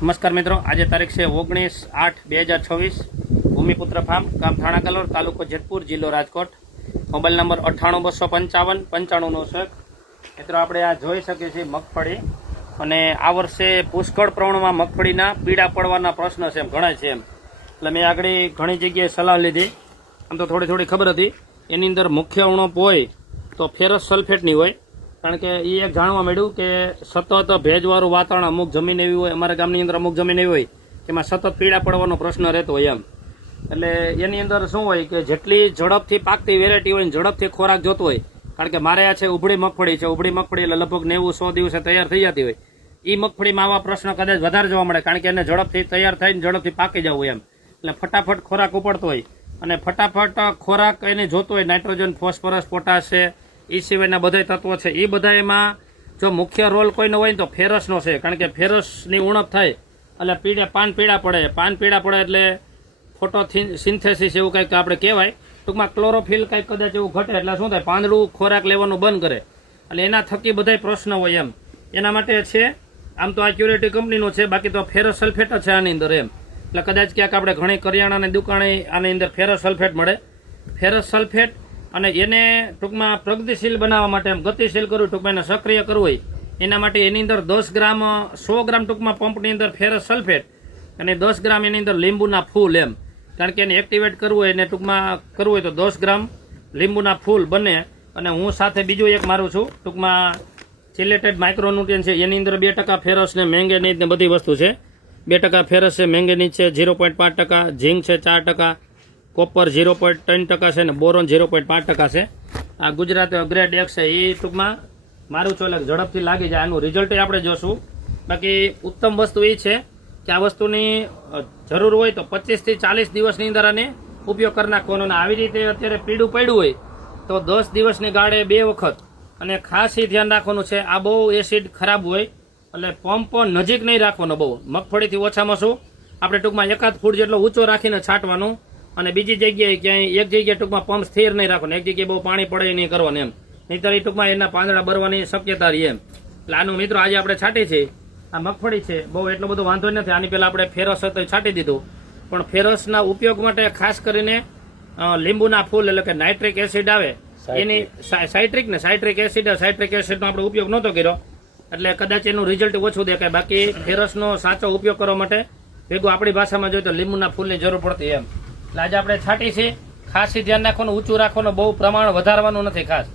નમસ્કાર મિત્રો, આજે તારીખ છે 19/8/2026। ભૂમિપુત્ર ફાર્મ, ગામ થાણા કલોર, તાલુકો જેતપુર, જિલ્લો રાજકોટ। મોબાઈલ નંબર 98 255 55 9 મિત્રો, આપણે આ જોઈ શકીએ છીએ મગફળી, અને આ વર્ષે પુષ્કળ પ્રમાણમાં મગફળીના પીડા પડવાના પ્રશ્ન છે, ઘણા છે એમ। એટલે મેં આગળ ઘણી જગ્યાએ સલાહ લીધી, આમ તો થોડી ખબર હતી। એની અંદર મુખ્ય ઉણપ હોય તો ફેરસ સલ્ફેટની હોય, કારણ કે એ એક જાણવા મળ્યું કે સતત ભેજવાળું વાતાવરણ, અમુક જમીન એવી હોય, અમારા ગામની અંદર અમુક જમીન એવી હોય કે એમાં સતત પીડા પડવાનો પ્રશ્ન રહેતો હોય એમ। એટલે એની અંદર શું હોય કે જેટલી ઝડપથી પાકતી વેરાયટી હોય ને ઝડપથી ખોરાક જોતો હોય, કારણ કે મારે આ છે ઉભળી મગફળી છે, ઉભળી મગફળી એટલે લગભગ 90-100 દિવસે તૈયાર થઈ જતી હોય। એ મગફળીમાં આવા પ્રશ્ન કદાચ વધારે જોવા મળે, કારણ કે એને ઝડપથી તૈયાર થઈને ઝડપથી પાકી જવું એમ, એટલે ફટાફટ ખોરાક ઉપડતો હોય, અને ફટાફટ ખોરાક એને જોતો હોય, નાઇટ્રોજન, ફોસ્ફરસ, પોટાશ છે, એ સિવાયના બધા તત્વો છે, એ બધા એમાં જો મુખ્ય રોલ કોઈનો હોય ને તો ફેરસનો છે, કારણ કે ફેરસની ઉણપ થાય એટલે પાન પીળા પડે એટલે ફોટોસિન્થેસિસ એવું કંઈક આપણે કહેવાય, ટૂંકમાં ક્લોરોફિલ કંઈક કદાચ એવું ઘટે એટલે શું થાય, પાંદડું ખોરાક લેવાનું બંધ કરે, એટલે એના થકી બધા પ્રશ્ન હોય એમ। એના માટે છે, આમ તો આ ક્યુરેટી કંપનીનું છે, બાકી તો ફેરસ સલ્ફેટ છે આની અંદર એમ। એટલે કદાચ ક્યાંક આપણે ઘણી કરિયાણાની દુકાને આની અંદર ફેરસ સલ્ફેટ મળે, ફેરસ સલ્ફેટ, અને એને ટૂંકમાં પ્રગતિશીલ બનાવવા માટે, એમ ગતિશીલ કરવું, ટૂંકમાં એને સક્રિય કરવું હોય એના માટે એની અંદર 10 ગ્રામ 100 ગ્રામ ટૂંકમાં પંપની અંદર ફેરસ સલ્ફેટ, અને 10 ગ્રામ એની અંદર લીંબુના ફૂલ એમ, કારણ કે એને એક્ટિવેટ કરવું હોય, એને ટૂંકમાં કરવું હોય તો 10 ગ્રામ લીંબુના ફૂલ બને। અને હું સાથે બીજું એક મારું છું, ટૂંકમાં ચિલેટેડ માઇક્રોન્યુટ્રિયન છે, એની અંદર 2% ફેરસ ને મેંગેનીઝ ને બધી વસ્તુ છે। 2% ફેરસ છે, મેંગેનીઝ છે 0.5%, ઝીંક છે 4%, કોપર 0.3% છે, ને બોરોન 0.5% છે। આ ગુજરાત ગ્રેડ X છે, એ ટૂંકમાં મારું છો એટલે ઝડપથી લાગી જાય, આનું રિઝલ્ટ આપણે જોશું। બાકી ઉત્તમ વસ્તુ એ છે કે આ વસ્તુની જરૂર હોય તો 25 થી 40 દિવસની અંદર આને ઉપયોગ કરી નાખવાનો, અને આવી રીતે અત્યારે પીડું પડ્યું હોય તો 10 દિવસની ગાળે 2 વખત, અને ખાસ એ ધ્યાન રાખવાનું છે, આ બહુ એસિડ ખરાબ હોય એટલે પંપ નજીક નહીં રાખવાનો, બહુ મગફળીથી ઓછામાં શું આપણે ટૂંકમાં 1 ફૂટ જેટલો ઊંચો રાખીને છાંટવાનું, અને બીજી જગ્યાએ ક્યાંય એક જગ્યાએ ટૂંકમાં પંપ સ્થિર નહીં રાખવાનું, એક જગ્યાએ બહુ પાણી પડે નહીં કરવાનું એમ, નહીંતર એ ટૂંકમાં એના પાંદડા બરવાની શક્યતા રહી એમ। એટલે આનું મિત્રો આજે આપણે છાંટી છે, આ મગફળી છે, બહુ એટલો બધો વાંધો નથી, આની પહેલાં આપણે ફેરસ હતો છાંટી દીધું, પણ ફેરસના ઉપયોગ માટે ખાસ કરીને લીંબુના ફૂલ એટલે કે નાઇટ્રિક એસિડ આવે એની સાઇટ્રિક એસિડનો આપણે ઉપયોગ નહોતો કર્યો, એટલે કદાચ એનું રિઝલ્ટ ઓછું દેખાય। બાકી ફેરસનો સાચો ઉપયોગ કરવા માટે ભેગું આપણી ભાષામાં જોઈએ તો લીંબુના ફૂલની જરૂર પડતી એમ। એટલે આજે આપણે છાંટી છે, ખાસ ધ્યાન રાખવાનું, ઊંચું રાખવાનું, બહુ પ્રમાણ વધારવાનું નથી, ખાસ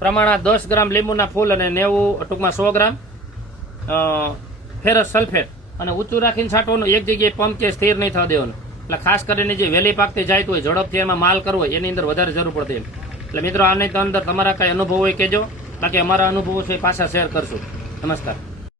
પ્રમાણ 10 ગ્રામ લીંબુના ફૂલ અને 90 ટૂંકમાં 100 ગ્રામ ફેરસ સલ્ફેટ, અને ઊંચું રાખીને છાંટવાનું, એક જગ્યાએ પંપ કે સ્થિર નહીં થવા દેવાનું। એટલે ખાસ કરીને જે વહેલી પાકતી જાય હોય, ઝડપથી એમાં માલ કરવો હોય એની અંદર વધારે જરૂર પડતી એમ। એટલે મિત્રો આની અંદર તમારા કાંઈ અનુભવ હોય કહેજો, બાકી અમારા અનુભવો છે પાછા શેર કરશું। નમસ્કાર।